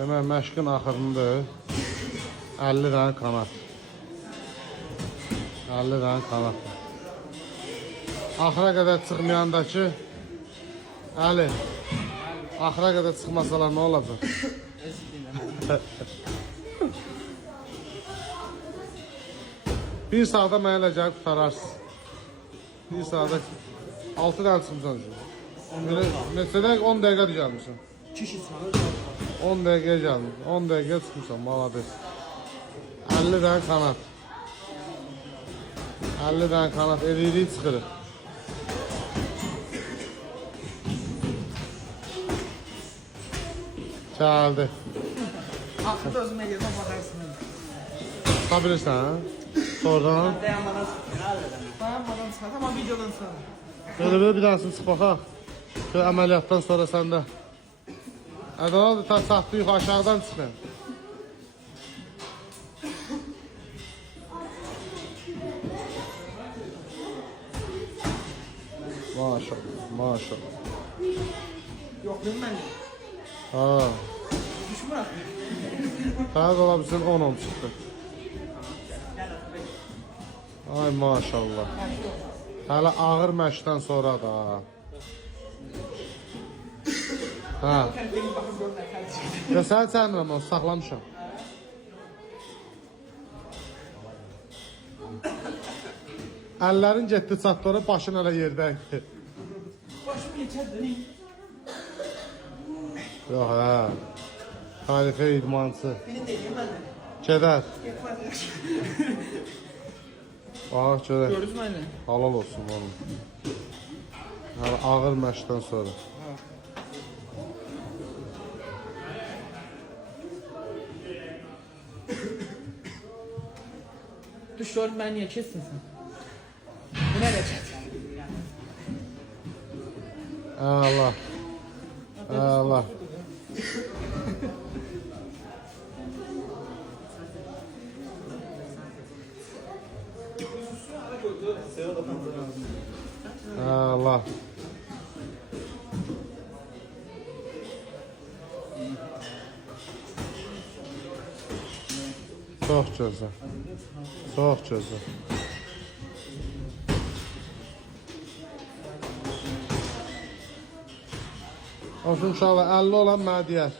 Hemen məşqin axırındadır. 50 tane kanat. 50 tane kanat. Axıra qədər çıxmayandakı Ali. Axıra qədər çıxmasalar nə olacaq? Bir saata mənə elə gəlib qutararsın. Bir saata 6 tane çıxmışsan. Mesela 10 dəqiqə gəlmişsən. Kişi sağır. 10 dəqiqə gəlmiş. 10 dəqiqə çıxmışsan, malades. 50 tane kanat. 50 tane kanat eləyirik çıxırıq. Gəldi. Axırda özümə yerine bakarsın. Çıxabilirsən, ha? Sonradan. Dayanmadan sıkıntı. Dayanmadan sıkıntı ama videodan sonra. Böyle bir tanesini çıx baxaq. Şöyle əməliyyatdan sonra səndə. Ədalar da saxtı yuxu aşağıdan çıxın. Maşallah, maşallah. Yok bilmem. Ha. Düşmür atıyor. Daha da olabilirsin 10 çıxdı. Ay maşallah. Hələ ağır məşqdən sonra da. Ha. Benim bakım görünür kardeşim. Ya sən çəkmirəm, onu saxlamışam. Əllərin getdi çatdı ora, başın hələ yerdəydi. Başım geçer döneyim. Yox, hə. Xəlifə idmançı. Beni deneyim ben de. Gedər. Yetmez. Bax, görək. Görürüz mü anne? Halal olsun oğlum. Hələ ağır məşqdən sonra. Düş görün ben niye kessin sen? Bu ne reçet? Allah. Allah. Allah. Çox gözəl. Çox gözəl. Olsun uşaqlar, 50 olan mənə deyər.